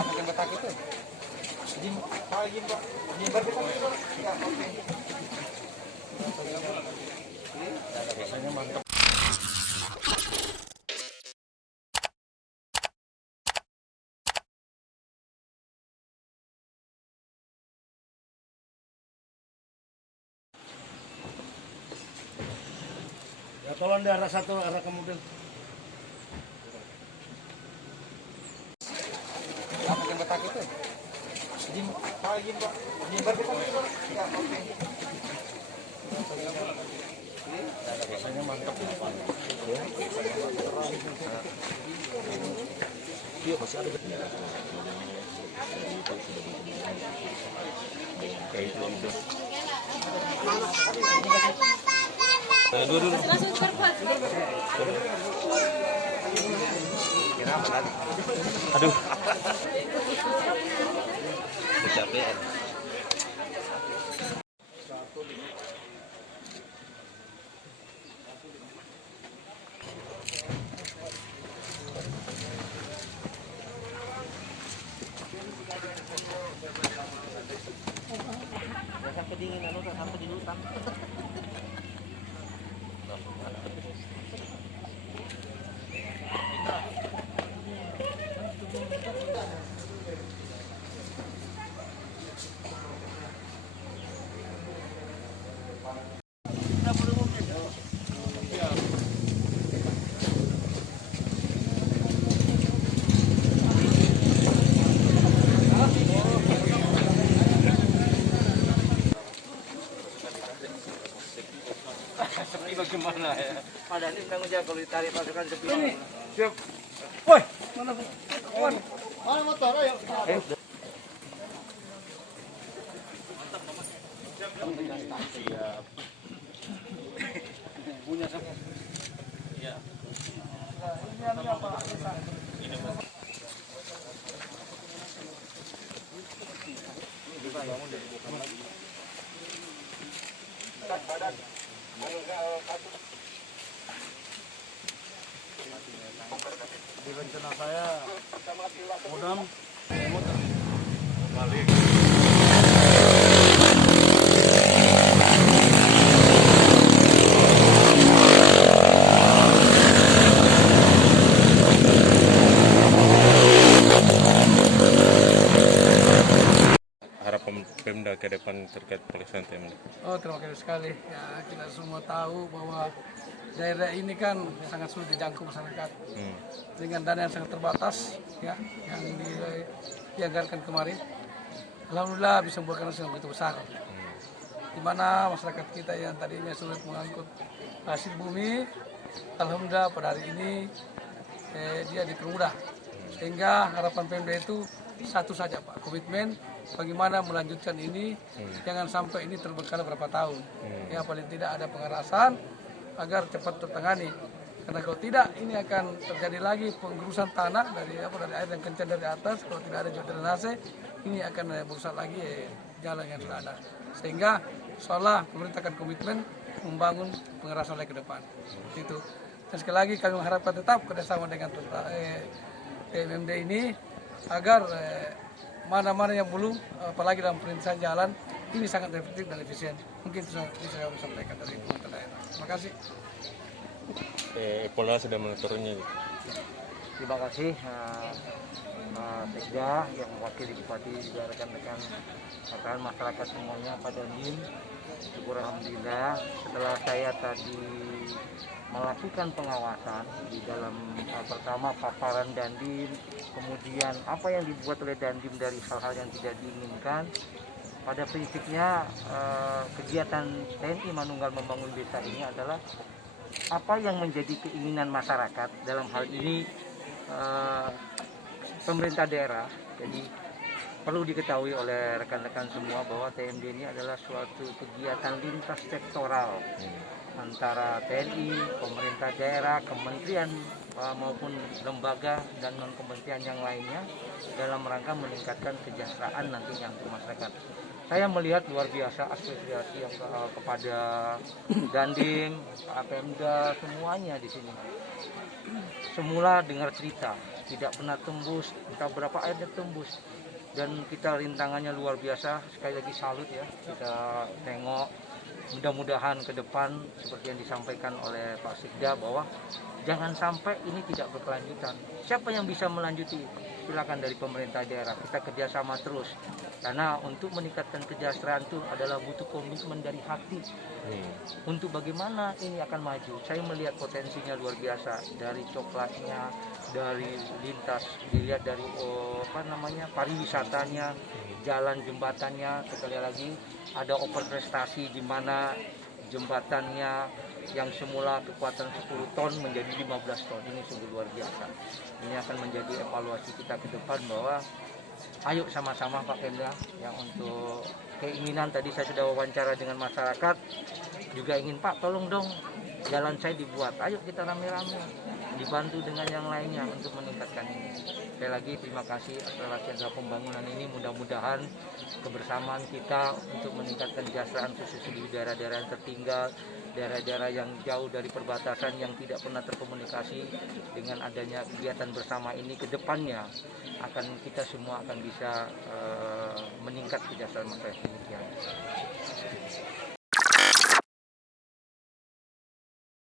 Apa yang betak itu? Jim, Jim, Pak. Jim berbetak itu. Ya, oke. Biasanya mantap. Ya, tolong di arah satu, arah ke mobil. Apa yang betak itu? Jim, Jim, Pak. Jim berbetak itu. Ya, oke. Biasanya mantap ya, Pak. Iya, masih ada. Kayak itu. Dulu. Langsung cepat. Aduh. Kecapean. Sampai dingin, sampai di hutan. Sepi bagaimana ya? Padahal ini tanggung jawab kalau ditarik pasukan sepi. Siap. Woi, mana kawan? Mana motor? Ayo. Siap. Punya siapa? Iya. Ini apa? Ini Mas. Dibangun dari bukan lagi. Badan. Di rencana saya modam Balik. Harapan Pemda ke depan terkait pelaksanaan TMD. Oh, terima kasih sekali. Ya, kita semua tahu bahwa daerah ini kan sangat sulit dijangkau masyarakat dengan dana yang sangat terbatas, ya, yang dianggarkan kemarin. Alhamdulillah bisa membuahkan hasil yang begitu besar. Di mana masyarakat kita yang tadinya sulit mengangkut hasil bumi, alhamdulillah pada hari ini dia dipermudah. Sehingga harapan Pemda itu satu saja, Pak, komitmen bagaimana melanjutkan ini, jangan sampai ini terbengkalai berapa tahun. Ya, paling tidak ada pengerasan agar cepat tertangani. Karena kalau tidak ini akan terjadi lagi penggerusan tanah dari air yang kencang dari atas. Kalau tidak ada drainase, ini akan merusak lagi jalan yang sudah ada. Sehingga seolah pemerintah akan komitmen membangun pengerasan lagi ke depan. Itu. Dan sekali lagi kami mengharapkan tetap kerjasama dengan TMMD ini agar mana-mana yang belum, apalagi dalam perintisan jalan, ini sangat efektif dan efisien. Mungkin itu bisa saya sampaikan dari pemerintah daerah. Terima kasih. Polda sudah meneturnya. Terima kasih Sekda yang mewakili Bupati juga rekan-rekan masyarakat semuanya Pak Dandim. Syukur alhamdulillah setelah saya tadi melakukan pengawasan di dalam pertama paparan Dandim, kemudian apa yang dibuat oleh Dandim dari hal-hal yang tidak diinginkan. Pada prinsipnya kegiatan TNI Manunggal Membangun Desa ini adalah apa yang menjadi keinginan masyarakat, dalam hal ini pemerintah daerah. Jadi perlu diketahui oleh rekan-rekan semua bahwa TMD ini adalah suatu kegiatan lintas sektoral antara TNI, pemerintah daerah, kementerian maupun lembaga dan non-kementerian yang lainnya dalam rangka meningkatkan kesejahteraan nantinya untuk masyarakat. Saya melihat luar biasa asosiasi yang kepada Dandim, Pemda, semuanya di sini. Semula dengar cerita tidak pernah tembus, entah berapa airnya tembus. Dan kita rintangannya luar biasa, sekali lagi salut ya, kita tengok mudah-mudahan ke depan seperti yang disampaikan oleh Pak Sikda bahwa jangan sampai ini tidak berkelanjutan. Siapa yang bisa melanjuti? Silakan dari pemerintah daerah, kita kerjasama terus. Karena untuk meningkatkan kesejahteraan itu adalah butuh komitmen dari hati. Untuk bagaimana ini akan maju. Saya melihat potensinya luar biasa, dari coklatnya, dari lintas, dilihat dari pariwisatanya, jalan jembatannya. Sekali lagi ada oper prestasi di mana jembatannya yang semula kekuatan 10 ton menjadi 15 ton. Ini sungguh luar biasa. Ini akan menjadi evaluasi kita ke depan bahwa ayo sama-sama Pak Pemda yang untuk keinginan tadi saya sudah wawancara dengan masyarakat juga ingin Pak tolong dong jalan saya dibuat. Ayo kita rame-rame dibantu dengan yang lainnya untuk meningkatkan ini. Sekali lagi terima kasih atas pembangunan ini, mudah-mudahan kebersamaan kita untuk meningkatkan kesejahteraan khususnya di daerah-daerah yang tertinggal, daerah-daerah yang jauh dari perbatasan yang tidak pernah terkomunikasi, dengan adanya kegiatan bersama ini ke depannya akan kita semua akan bisa meningkat kesejahteraan masyarakat. Demikian.